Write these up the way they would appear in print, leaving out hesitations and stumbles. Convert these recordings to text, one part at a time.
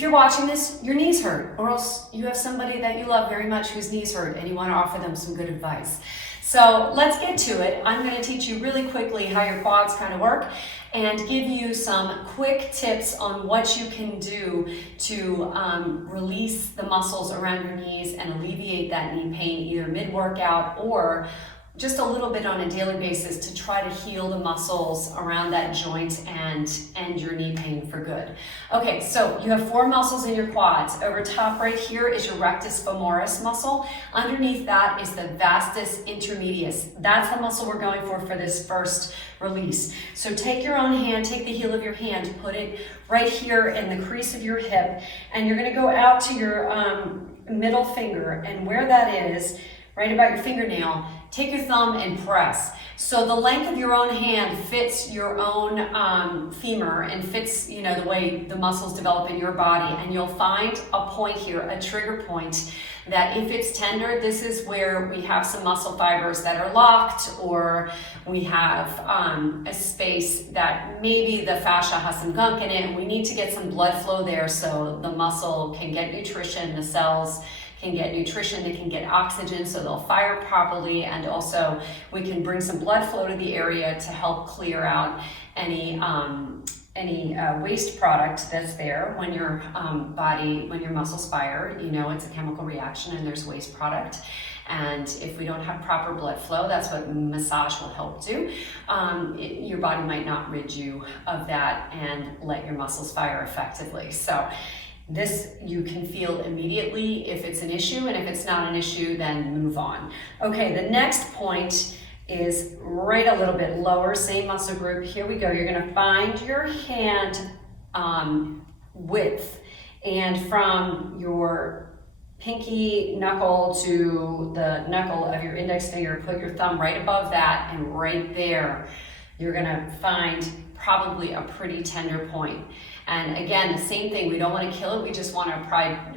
if you're watching this, your knees hurt, or else you have somebody that you love very much whose knees hurt and you want to offer them some good advice. So let's get to it. I'm going to teach you really quickly how your quads kind of work and give you some quick tips on what you can do to release the muscles around your knees and alleviate that knee pain either mid-workout or just a little bit on a daily basis to try to heal the muscles around that joint and end your knee pain for good. Okay, so you have 4 muscles in your quads. Over top right here is your rectus femoris muscle. Underneath that is the vastus intermedius. That's the muscle we're going for this first release. So take your own hand, take the heel of your hand, put it right here in the crease of your hip, and you're gonna go out to your middle finger, and where that is, right about your fingernail, take your thumb and press. So the length of your own hand fits your own femur and fits, the way the muscles develop in your body. And you'll find a point here, a trigger point, that if it's tender, this is where we have some muscle fibers that are locked, or we have a space that maybe the fascia has some gunk in it, and we need to get some blood flow there so the muscle can get nutrition, the cells can get nutrition, they can get oxygen so they'll fire properly, and also we can bring some blood flow to the area to help clear out any waste product that's there when your when your muscles fire. It's a chemical reaction and there's waste product. And if we don't have proper blood flow, that's what massage will help do. Your body might not rid you of that and let your muscles fire effectively. So this you can feel immediately if it's an issue, and if it's not an issue, then move on. Okay, the next point is right a little bit lower, same muscle group. Here we go. You're gonna find your hand width, and from your pinky knuckle to the knuckle of your index finger, put your thumb right above that, and right there, you're gonna find probably a pretty tender point. And again, the same thing, we don't want to kill it, we just want to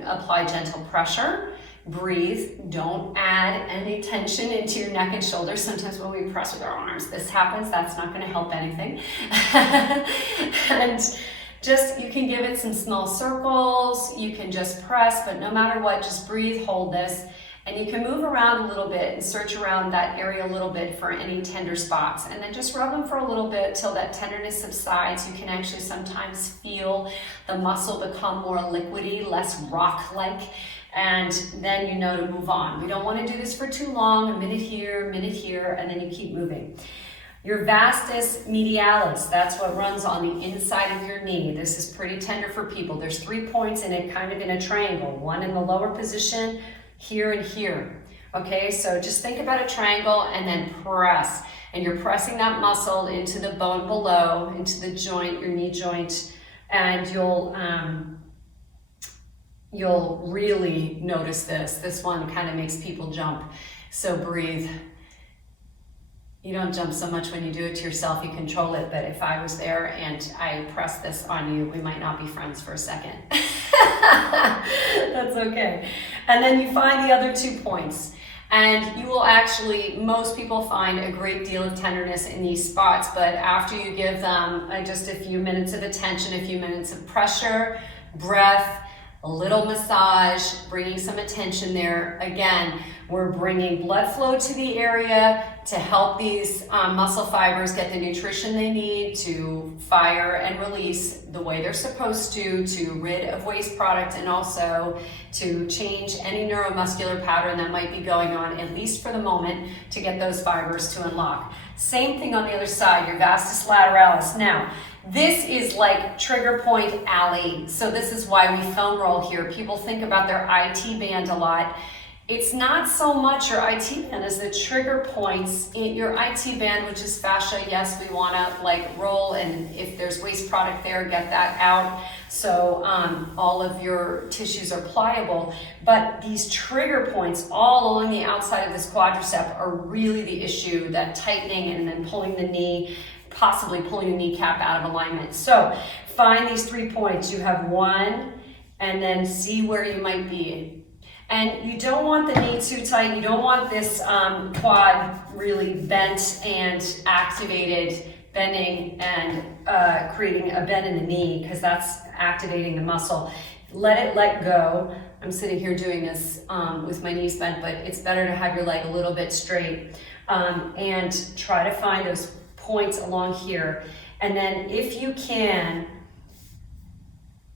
apply gentle pressure. Breathe, don't add any tension into your neck and shoulders. Sometimes when we press with our arms, this happens, that's not going to help anything. And just, you can give it some small circles, you can just press, but no matter what, just breathe, hold this. And you can move around a little bit and search around that area a little bit for any tender spots. And then just rub them for a little bit till that tenderness subsides. You can actually sometimes feel the muscle become more liquidy, less rock-like. And then you know to move on. We don't want to do this for too long, a minute here, and then you keep moving. Your vastus medialis, that's what runs on the inside of your knee. This is pretty tender for people. There's 3 points in it, kind of in a triangle. One in the lower position, here and here. Okay, so just think about a triangle and then press. And you're pressing that muscle into the bone below, into the joint, your knee joint, and you'll really notice this. This one kind of makes people jump. So breathe. You don't jump so much when you do it to yourself, you control it, but if I was there and I pressed this on you, we might not be friends for a second. That's okay. And then you find the other 2 points, and you will actually, most people find a great deal of tenderness in these spots, but after you give them just a few minutes of attention, a few minutes of pressure, breath, a little massage, bringing some attention there. Again, we're bringing blood flow to the area to help these muscle fibers get the nutrition they need to fire and release the way they're supposed to rid of waste product, and also to change any neuromuscular pattern that might be going on, at least for the moment, to get those fibers to unlock. Same thing on the other side, your vastus lateralis. Now, this is like trigger point alley. So this is why we foam roll here. People think about their IT band a lot. It's not so much your IT band as the trigger points in your IT band, which is fascia. Yes, we want to roll, and if there's waste product there, get that out. So all of your tissues are pliable. But these trigger points all along the outside of this quadricep are really the issue, that tightening and then pulling the knee, possibly pulling the kneecap out of alignment. So find these 3 points. You have 1, and then see where you might be. And you don't want the knee too tight. You don't want this quad really bent and activated, bending and creating a bend in the knee, because that's activating the muscle. let go. I'm sitting here doing this with my knees bent, but it's better to have your leg a little bit straight, and try to find those points along here. And then if you can,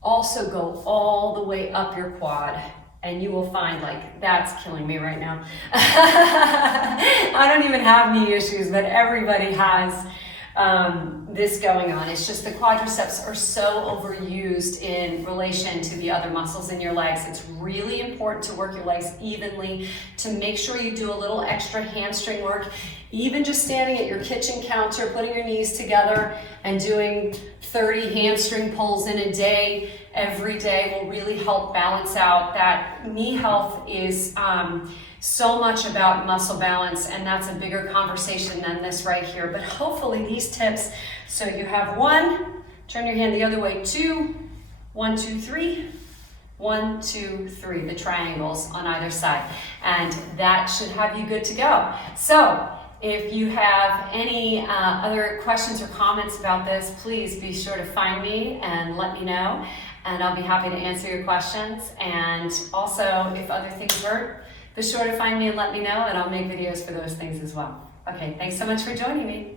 also go all the way up your quad, and you will find, like, that's killing me right now. I don't even have knee issues, but everybody has this going on. It's just the quadriceps are so overused in relation to the other muscles in your legs. It's really important to work your legs evenly, to make sure you do a little extra hamstring work. Even just standing at your kitchen counter, putting your knees together and doing 30 hamstring pulls in a day, every day, will really help balance out. That knee health is so much about muscle balance, and that's a bigger conversation than this right here. But hopefully these tips, so you have 1, turn your hand the other way, 2, 1, 2, 3, 1, 2, 3, the triangles on either side. And that should have you good to go. So if you have any other questions or comments about this, please be sure to find me and let me know, and I'll be happy to answer your questions. And also, if other things hurt, be sure to find me and let me know, and I'll make videos for those things as well. Okay, thanks so much for joining me.